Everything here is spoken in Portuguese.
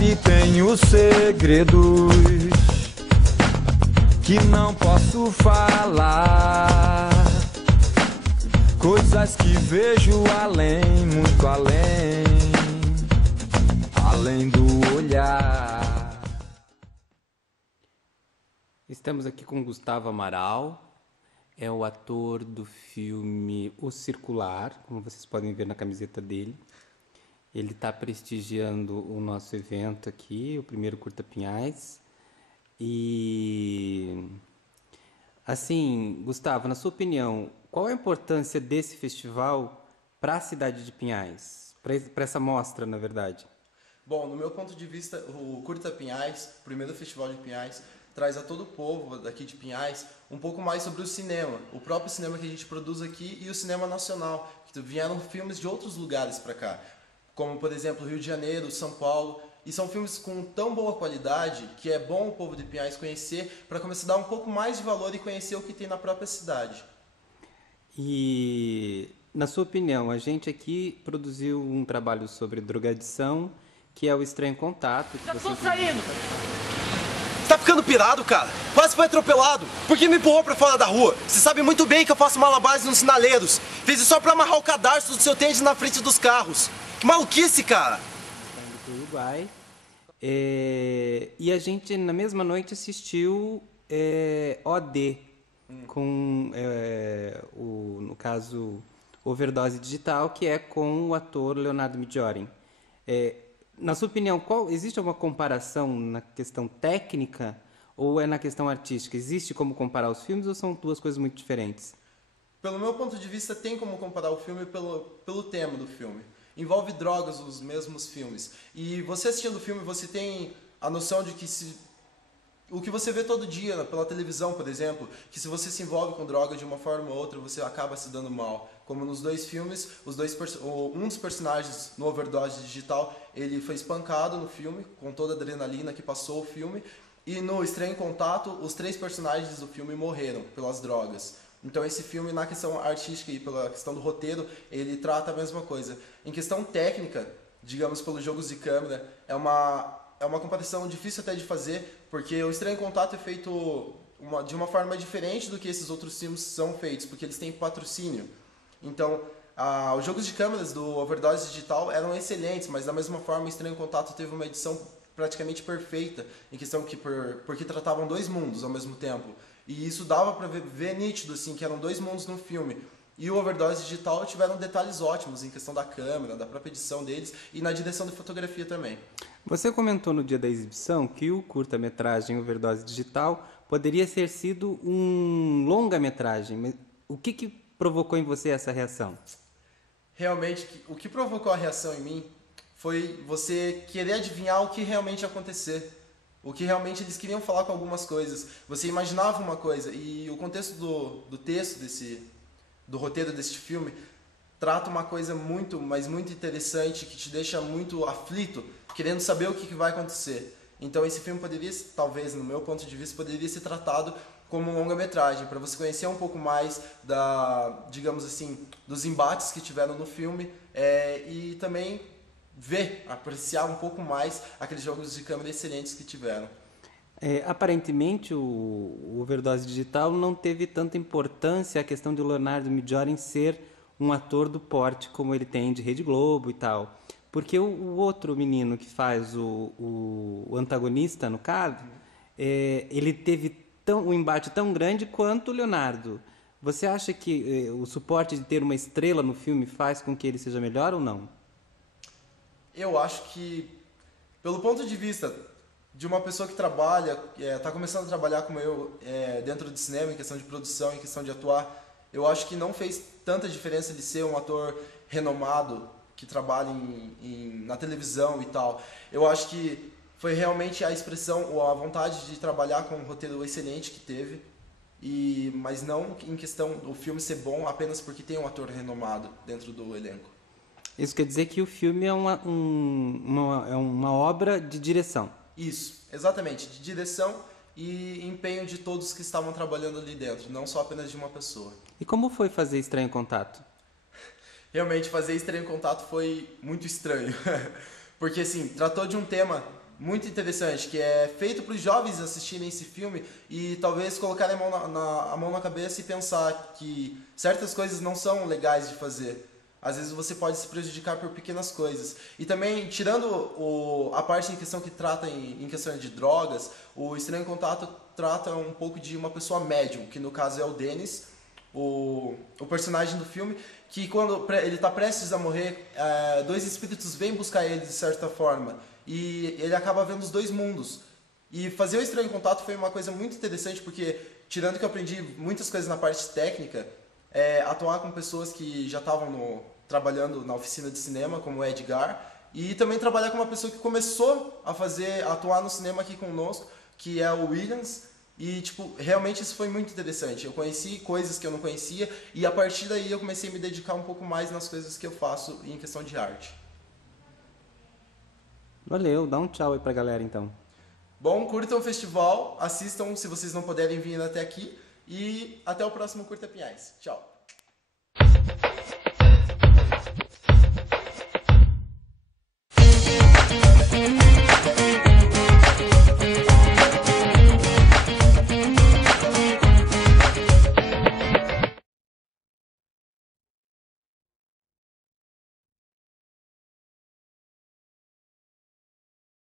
que tenho segredos que não posso falar, coisas que vejo além, muito além, além do olhar. Estamos aqui com Gustavo Amaral, é o ator do filme O Circular, como vocês podem ver na camiseta dele. Ele está prestigiando o nosso evento aqui, o primeiro Curta Pinhais. E, assim, Gustavo, na sua opinião, qual a importância desse festival para a cidade de Pinhais? Para essa mostra, na verdade? Bom, no meu ponto de vista, o Curta Pinhais, o primeiro festival de Pinhais, traz a todo o povo daqui de Pinhais um pouco mais sobre o cinema, o próprio cinema que a gente produz aqui e o cinema nacional, que vieram filmes de outros lugares para cá, como, por exemplo, Rio de Janeiro, São Paulo, e são filmes com tão boa qualidade que é bom o povo de Pinhais conhecer para começar a dar um pouco mais de valor e conhecer o que tem na própria cidade. E, na sua opinião, a gente aqui produziu um trabalho sobre drogadição, que é o Estranho Contato. Já tô saindo! Você tá ficando pirado, cara? Quase foi atropelado. Por que me empurrou pra fora da rua? Você sabe muito bem que eu faço malabares nos sinaleiros. Fiz isso só pra amarrar o cadarço do seu tênis na frente dos carros. Que maluquice, cara! Estamos do Uruguai. E a gente, na mesma noite, assistiu OD, com, no caso, Overdose Digital, que é com o ator Leonardo Midjorin. Na sua opinião, existe alguma comparação na questão técnica ou é na questão artística? Existe como comparar os filmes ou são duas coisas muito diferentes? Pelo meu ponto de vista, tem como comparar o filme pelo tema do filme. Envolve drogas os mesmos filmes. E você assistindo o filme, você tem a noção de que o que você vê todo dia pela televisão, por exemplo, que se você se envolve com droga de uma forma ou outra, você acaba se dando mal. Como nos dois filmes, um dos personagens no Overdose Digital, ele foi espancado no filme, com toda a adrenalina que passou o filme, e no Estranho Contato, os 3 personagens do filme morreram pelas drogas. Então esse filme, na questão artística e pela questão do roteiro, ele trata a mesma coisa. Em questão técnica, digamos, pelos jogos de câmera, é uma comparação difícil até de fazer, porque o Estranho Contato é feito de uma forma diferente do que esses outros filmes são feitos, porque eles têm patrocínio. Então, os jogos de câmeras do Overdose Digital eram excelentes, mas da mesma forma o Estranho Contato teve uma edição praticamente perfeita, em questão que porque tratavam 2 mundos ao mesmo tempo. E isso dava para ver nítido, assim, que eram 2 mundos no filme. E o Overdose Digital tiveram detalhes ótimos em questão da câmera, da própria edição deles e na direção de fotografia também. Você comentou no dia da exibição que o curta-metragem Overdose Digital poderia ter sido um longa-metragem. Mas o que provocou em você essa reação? Realmente, o que provocou a reação em mim foi você querer adivinhar o que realmente ia acontecer. O que realmente eles queriam falar com algumas coisas. Você imaginava uma coisa e o contexto do texto do roteiro deste filme trata uma coisa muito, mas muito interessante que te deixa muito aflito, querendo saber o que vai acontecer. Então esse filme poderia, talvez, no meu ponto de vista, poderia ser tratado como um longa-metragem, para você conhecer um pouco mais digamos assim, dos embates que tiveram no filme e também apreciar um pouco mais aqueles jogos de câmera excelentes que tiveram. Aparentemente, o Overdose Digital não teve tanta importância a questão de o Leonardo Midjorin ser um ator do porte como ele tem de Rede Globo e tal. Porque o outro menino que faz o antagonista, no caso, ele teve um embate tão grande quanto o Leonardo. Você acha que o suporte de ter uma estrela no filme faz com que ele seja melhor ou não? Eu acho que, pelo ponto de vista de uma pessoa que trabalha, está começando a trabalhar como eu, dentro de cinema, em questão de produção, em questão de atuar, eu acho que não fez tanta diferença de ser um ator renomado, que trabalha na televisão e tal. Eu acho que foi realmente a expressão, ou a vontade de trabalhar com um roteiro excelente que teve, mas não em questão do filme ser bom apenas porque tem um ator renomado dentro do elenco. Isso quer dizer que o filme é uma obra de direção. Isso, exatamente, de direção e empenho de todos que estavam trabalhando ali dentro, não só apenas de uma pessoa. E como foi fazer Estranho Contato? Realmente, fazer Estranho Contato foi muito estranho, porque assim, tratou de um tema muito interessante, que é feito para os jovens assistirem esse filme e talvez colocarem a mão na cabeça e pensar que certas coisas não são legais de fazer. Às vezes você pode se prejudicar por pequenas coisas. E também, tirando a parte em questão que trata em questão de drogas, o Estranho Contato trata um pouco de uma pessoa médium, que no caso é o Dennis, o personagem do filme, que quando ele está prestes a morrer, dois espíritos vêm buscar ele de certa forma. E ele acaba vendo os dois mundos. E fazer o Estranho Contato foi uma coisa muito interessante, porque, tirando que eu aprendi muitas coisas na parte técnica, atuar com pessoas que já estavam trabalhando na oficina de cinema, como o Edgar, e também trabalhar com uma pessoa que começou a atuar no cinema aqui conosco, que é o Williams, e realmente isso foi muito interessante. Eu conheci coisas que eu não conhecia, e a partir daí eu comecei a me dedicar um pouco mais nas coisas que eu faço em questão de arte. Valeu, dá um tchau aí pra galera então. Bom, curtam o festival, assistam se vocês não puderem vir até aqui, e até o próximo Curta Pinhais. Tchau! Thank you.